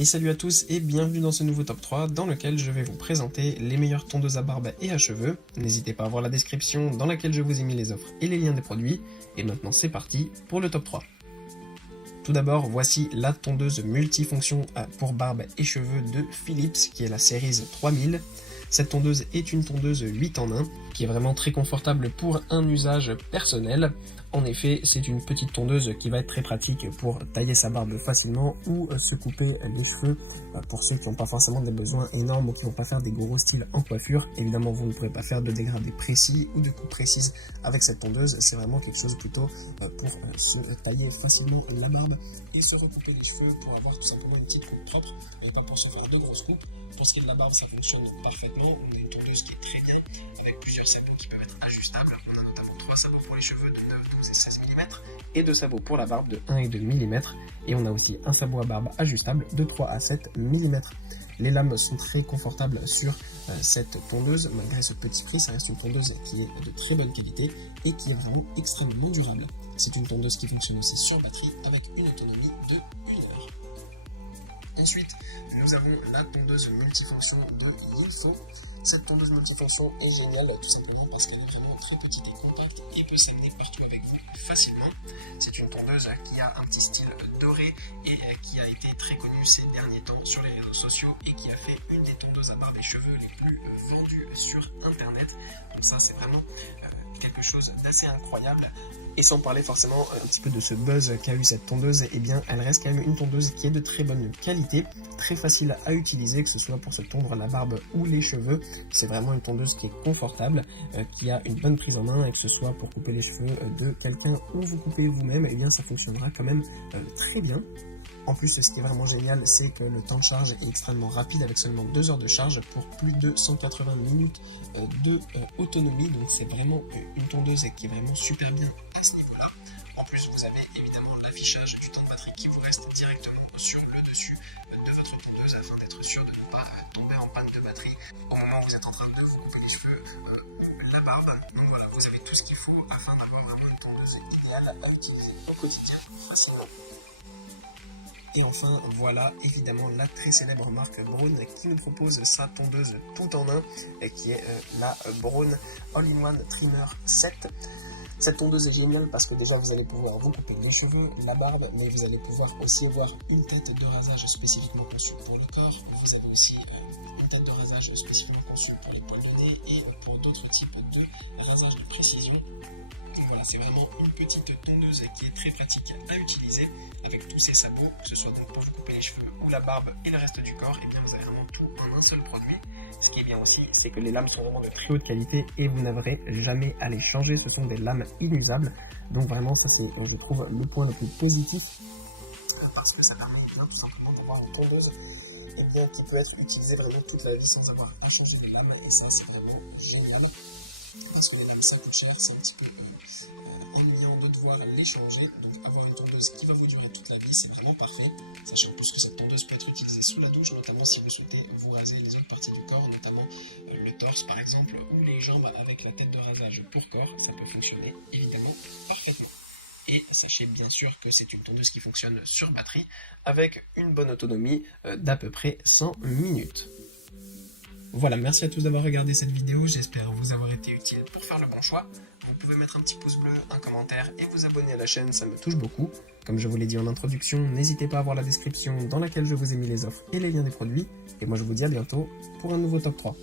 Et salut à tous et bienvenue dans ce nouveau top 3 dans lequel je vais vous présenter les meilleures tondeuses à barbe et à cheveux. N'hésitez pas à voir la description dans laquelle je vous ai mis les offres et les liens des produits. Et maintenant c'est parti pour le top 3. Tout d'abord, voici la tondeuse multifonction pour barbe et cheveux de Philips qui est la Series 3000. Cette tondeuse est une tondeuse 8 en 1 qui est vraiment très confortable pour un usage personnel. En effet, c'est une petite tondeuse qui va être très pratique pour tailler sa barbe facilement ou se couper les cheveux pour ceux qui n'ont pas forcément des besoins énormes ou qui ne vont pas faire des gros styles en coiffure. Évidemment, vous ne pourrez pas faire de dégradés précis ou de coupes précises avec cette tondeuse. C'est vraiment quelque chose plutôt pour se tailler facilement la barbe et se recouper les cheveux pour avoir tout simplement une petite coupe propre et pas pour se faire de grosses coupes. Pour ce qui est de la barbe, ça fonctionne parfaitement. On a une tondeuse qui est très bien avec plusieurs sabots qui peuvent être ajustables. On a notamment 3 sabots pour les cheveux de 9, 12 et 16 mm et 2 sabots pour la barbe de 1 et 2 mm. Et on a aussi un sabot à barbe ajustable de 3 à 7 mm. Les lames sont très confortables sur cette tondeuse. Malgré ce petit prix, ça reste une tondeuse qui est de très bonne qualité et qui est vraiment extrêmement durable. C'est une tondeuse qui fonctionne aussi sur batterie avec une autonomie de 1 heure. Ensuite, nous avons la tondeuse multifonction de Yilfo. Cette tondeuse multifonction est géniale tout simplement parce qu'elle est vraiment très petite et compacte et peut s'amener partout avec vous facilement. C'est une tondeuse qui a un petit style doré et qui a été très connue ces derniers temps sur les réseaux sociaux et qui a fait une des tondeuses à barbe et cheveux les plus vendues sur internet. Donc ça c'est vraiment quelque chose d'assez incroyable. Et sans parler forcément un petit peu de ce buzz qu'a eu cette tondeuse, eh bien elle reste quand même une tondeuse qui est de très bonne qualité, très facile à utiliser, que ce soit pour se tondre la barbe ou les cheveux. C'est vraiment une tondeuse qui est confortable, qui a une bonne prise en main, et que ce soit pour couper les cheveux de quelqu'un ou vous couper vous-même, eh bien ça fonctionnera quand même très bien. En plus, ce qui est vraiment génial, c'est que le temps de charge est extrêmement rapide avec seulement 2 heures de charge pour plus de 180 minutes d'autonomie. Donc c'est vraiment une tondeuse qui est vraiment super bien à ce niveau-là. En plus, vous avez évidemment l'affichage du temps de batterie qui vous reste directement sur le dessus de votre tondeuse afin d'être sûr de ne pas tomber en panne de batterie au moment où vous êtes en train de vous couper les cheveux, la barbe. Donc voilà, vous avez tout ce qu'il faut afin d'avoir vraiment une tondeuse idéale à utiliser au quotidien facilement. Et enfin, voilà évidemment la très célèbre marque Braun qui nous propose sa tondeuse tout en un, qui est la Braun All-in-One Trimmer 7. Cette tondeuse est géniale parce que déjà vous allez pouvoir vous couper les cheveux, la barbe, mais vous allez pouvoir aussi avoir une tête de rasage spécifiquement conçue pour le corps. Vous avez aussi une tête de rasage spécifiquement conçue pour les poils de nez et pour d'autres types de rasage de précision. Donc voilà, c'est vraiment une petite tondeuse qui est très pratique à utiliser avec tous ces sabots, que ce soit donc pour vous couper les cheveux ou la barbe et le reste du corps, et bien vous avez vraiment tout en un seul produit. Ce qui est bien aussi, c'est que les lames sont vraiment de très haute qualité et vous n'aurez jamais à les changer, ce sont des lames inusables. Donc vraiment ça c'est, je trouve, le point le plus positif parce que ça permet bien tout simplement d'avoir une tondeuse qui peut être utilisée vraiment toute la vie sans avoir à changer de lame, et ça c'est vraiment génial. Parce que les lames ça coûte cher, c'est un petit peu ennuyant de devoir les changer. Donc avoir une tondeuse qui va vous durer toute la vie, c'est vraiment parfait. Sachant en plus que cette tondeuse peut être utilisée sous la douche, notamment si vous souhaitez vous raser les autres parties du corps, notamment le torse par exemple, ou les jambes avec la tête de rasage pour corps, ça peut fonctionner évidemment parfaitement. Et sachez bien sûr que c'est une tondeuse qui fonctionne sur batterie avec une bonne autonomie d'à peu près 100 minutes. Voilà, merci à tous d'avoir regardé cette vidéo, j'espère vous avoir été utile pour faire le bon choix. Vous pouvez mettre un petit pouce bleu, un commentaire et vous abonner à la chaîne, ça me touche beaucoup. Comme je vous l'ai dit en introduction, n'hésitez pas à voir la description dans laquelle je vous ai mis les offres et les liens des produits. Et moi je vous dis à bientôt pour un nouveau top 3.